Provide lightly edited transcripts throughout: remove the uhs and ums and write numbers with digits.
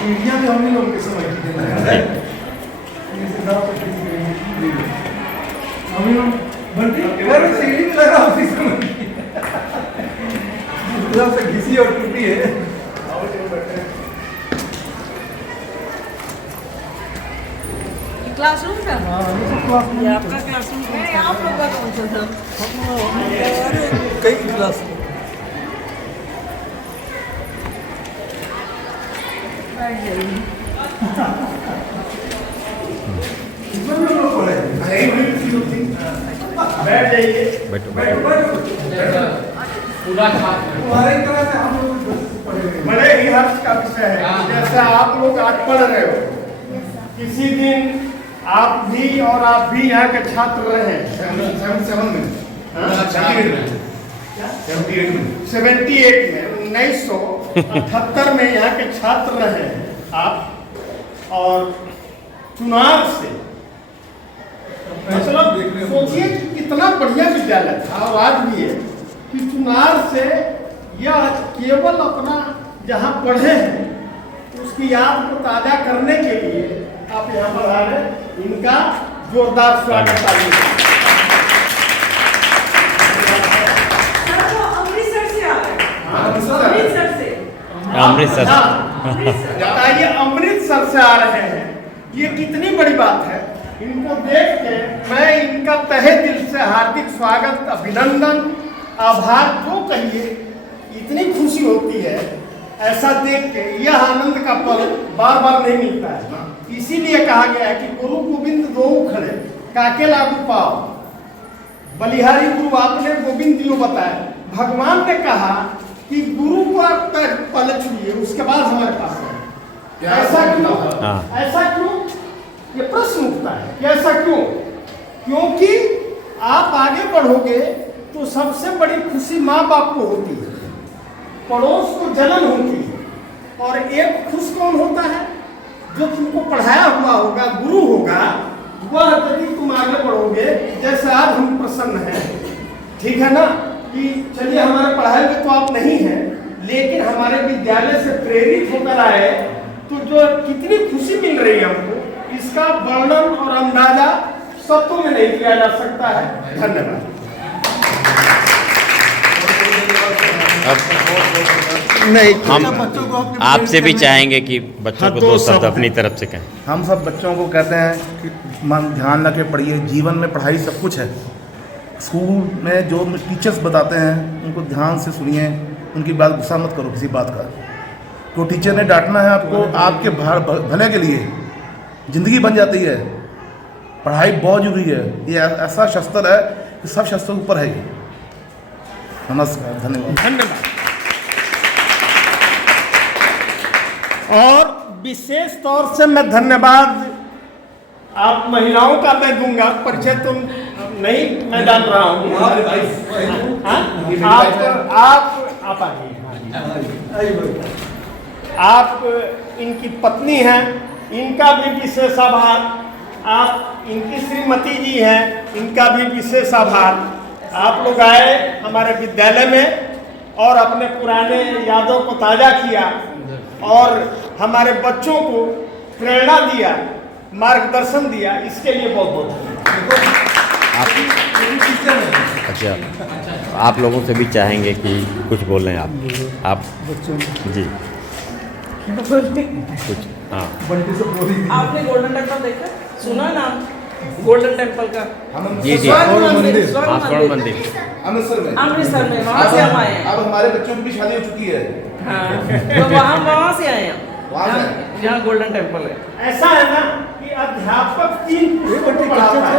सीढ़ियाँ भी हम ही लोग के समय की थे। हम ही लोग बनती सीढ़ी भी लगा उसी समय की। से घिसी और टूटी है। क्लासरूम का? हाँ, ये आपका क्लासरूम है या आप लोग का कौन सा था? कई क्लास बैठ जाइए। बैठो तुम्हारे तरह से हम लोग पढ़े हुए हैं। बड़े ही हर्ष का विषय है। जैसा आप लोग आज पढ़ रहे हो, किसी दिन आप भी और आप भी यहाँ के छात्र रहे हैं। 77 में 78 में 78 में 1978 में यहाँ के छात्र रहे हैं आप। और चुनाव से मतलब सोचिए कि कितना बढ़िया विद्यालय था और आज भी है कि चुनाव से यह केवल अपना जहाँ पढ़े हैं उसकी याद को ताजा करने के लिए आप यहाँ पर आ रहे हैं। इनका जोरदार स्वागत है। अमृतसर से आ रहे हैं। अमृतसर से। अमृतसर बताइए, अमृतसर से आ रहे हैं, ये कितनी बड़ी बात है। इनको देख के मैं इनका तहे दिल से हार्दिक स्वागत, अभिनंदन, आभार जो कहिए, इतनी खुशी होती है ऐसा देख के। यह आनंद का पल बार बार नहीं मिलता है। इसीलिए कहा गया है कि गुरु गोविंद दो खड़े काके लागू पाओ। बलिहारी गुरु आपने गोविंद दियो बताया। भगवान ने कहा कि गुरु को आप पहले छुइए, उसके बाद हमारे पास है। ऐसा क्यों? ऐसा क्यों? ये प्रश्न उठता है कि ऐसा क्यों? क्योंकि आप आगे बढ़ोगे तो सबसे बड़ी खुशी माँ बाप को होती है, पड़ोस को जलन होती है, और एक खुश कौन होता है? जो तुमको पढ़ाया हुआ होगा, गुरु होगा। वह यदि तुम आगे बढ़ोगे, जैसे आज हम प्रसन्न हैं, ठीक है ना, कि चलिए हमारे पढ़ाई में तो आप नहीं हैं, लेकिन हमारे विद्यालय से प्रेरित होकर आए, तो जो कितनी खुशी मिल रही है हमको, इसका वर्णन और अंदाजा शब्दों में नहीं किया जा सकता है। धन्यवाद। नहीं, हम आपसे भी चाहेंगे कि बच्चों को दो शब्द अपनी तरफ से कहें। हम सब बच्चों को कहते हैं कि मन ध्यान रखे, पढ़िए। जीवन में पढ़ाई सब कुछ है। स्कूल में जो टीचर्स बताते हैं उनको ध्यान से सुनिए, उनकी बात गुस्सा मत करो किसी बात का। तो टीचर ने डांटना है आपको आपके भले के लिए, ज़िंदगी बन जाती है। पढ़ाई बहुत जरूरी है। ये ऐसा शस्त्र है कि सब शस्त्रों के ऊपर है ये। नमस्कार, धन्यवाद। और विशेष तौर से मैं धन्यवाद आप महिलाओं का मैं दूंगा। परिचय तो नहीं मैं जान रहा हूँ। आप इनकी पत्नी हैं, इनका भी विशेष आभार। आप इनकी श्रीमती जी हैं, इनका भी विशेष आभार। आप लोग आए हमारे विद्यालय में और अपने पुराने यादों को ताज़ा किया और हमारे बच्चों को प्रेरणा दिया, मार्गदर्शन दिया। इसके लिए बहुत बहुत अच्छा, आप लोगों से भी चाहेंगे कि कुछ बोलें आप जी कुछ। हाँ, आपने गोल्डन टेम्पल देखा, सुना नाम गोल्डन टेम्पल का? जी जी, स्वर्ण मंदिर। स्वर्ण मंदिर अमृतसर में वहाँ से हम आए हैं। अब हमारे बच्चों की भी शादी हो चुकी है। हाँ, तो वहाँ से आए हैं, वहाँ से जहाँ गोल्डन टेम्पल है। ऐसा है ना कि अध्यापक 3 पुस्तकों को पढ़ाता है।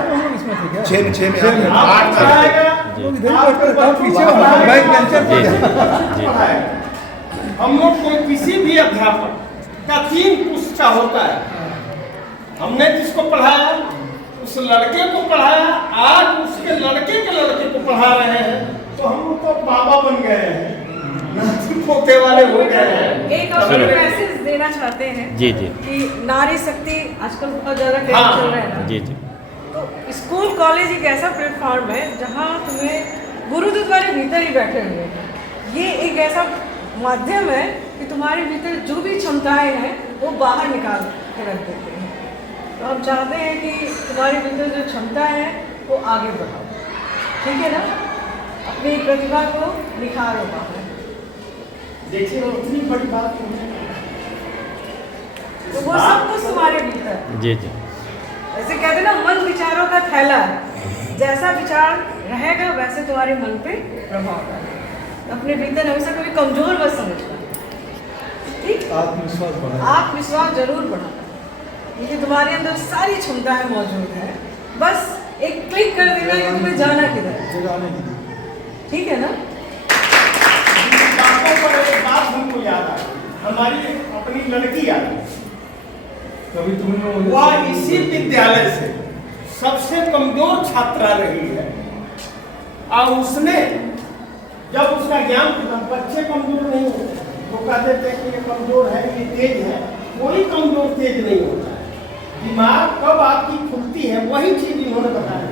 6 में 8 पढ़ाएगा, हम लोग को किसी भी अध्यापक का 3 पुस्तक होता है। हमने जिसको पढ़ाया उस लड़के को पढ़ाया, आज उसके लड़के के लड़के को पढ़ा रहे हैं, तो हम तो बाबा बन गए हैं, पोते वाले हो गए हैं। एक और मैसेज देना चाहते हैं जी जी कि नारी शक्ति आजकल बहुत ज़्यादा ट्रेंड चल रहा है ना। जी जी, तो स्कूल कॉलेज एक ऐसा प्लेटफॉर्म है जहाँ तुम्हें गुरु तो तुम्हारे भीतर ही बैठे हुए हैं। ये एक ऐसा माध्यम है कि तुम्हारे भीतर जो भी क्षमताएं हैं वो बाहर निकाल के रख देते हैं। तो हम चाहते हैं कि तुम्हारे भीतर जो क्षमताएं हैं वो आगे बढ़ाओ, ठीक है ना? अपनी प्रतिभा को निखारो बाहर। देखिए इतनी बड़ी बात मुझे तो वो सब कुछ तुम्हारे भीतर, जी जी ऐसे कहते हैं ना, मन विचारों का थैला है, जैसा विचार रहेगा वैसे तुम्हारे मन पे प्रभाव डालेगा। अपने भीतर हमेशा कभी कमजोर मत समझना, ठीक? आत्मविश्वास बढ़ा। आत्मविश्वास जरूर बढ़ाना, क्योंकि तुम्हारे अंदर सारी क्षमताएं मौजूद हैं, बस एक क्लिक कर देना कि तुम्हें जाना किधर है, जगाने की ठीक है ना? बातों पर एक बात हमको याद आ गई, हमारी अपनी लड़की आ गई, कभी तुम्हें वह इसी विद्यालय से सबसे कमजोर छात्रा रही है। और उसने जब उसका ज्ञान था, बच्चे कमजोर नहीं होते, वो कहते थे कि ये कमजोर है, ये तेज है, कोई कमजोर तेज नहीं होता है। दिमाग कब आपकी खुलती है वही चीज इन्होंने बताया,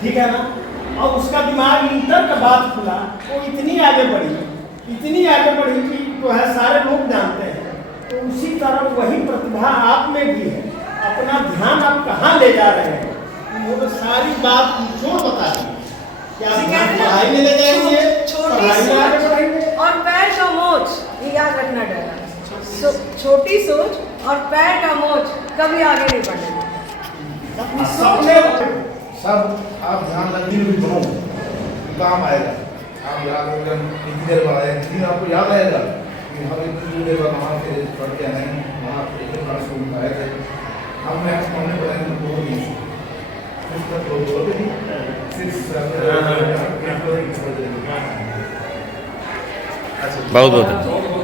ठीक है ना? और उसका दिमाग इंटर का बाद खुला, वो इतनी आगे बढ़ी कि तो है सारे लोग जानते हैं। तो उसी तरह वही प्रतिभा आप में भी है। अपना ध्यान आप कहाँ ले जा रहे हैं, वो तो सारी बात क्यों बता दी कि आप ध्यान पढ़ाई में ले जाएंगे, छोटी पढ़ाई में आगे बढ़ेंगे। सोच और पैर का मोच, ये याद रखना डरना। छोटी सोच और पैर का मोच कभी आगे नहीं बढ़ेगा। अपनी सोच सपने सब आप ध्यान रखने भी बनो, काम आएगा। आप याद अगर इंजीनियर बनाए, इंजीनियर आपको याद आएगा कि हम इतनी देर बाद वहाँ से पढ़ के आए, वहाँ एक बार स्कूल में आए थे, हमने हमने पढ़ाई में दो नहीं बहुत बहुत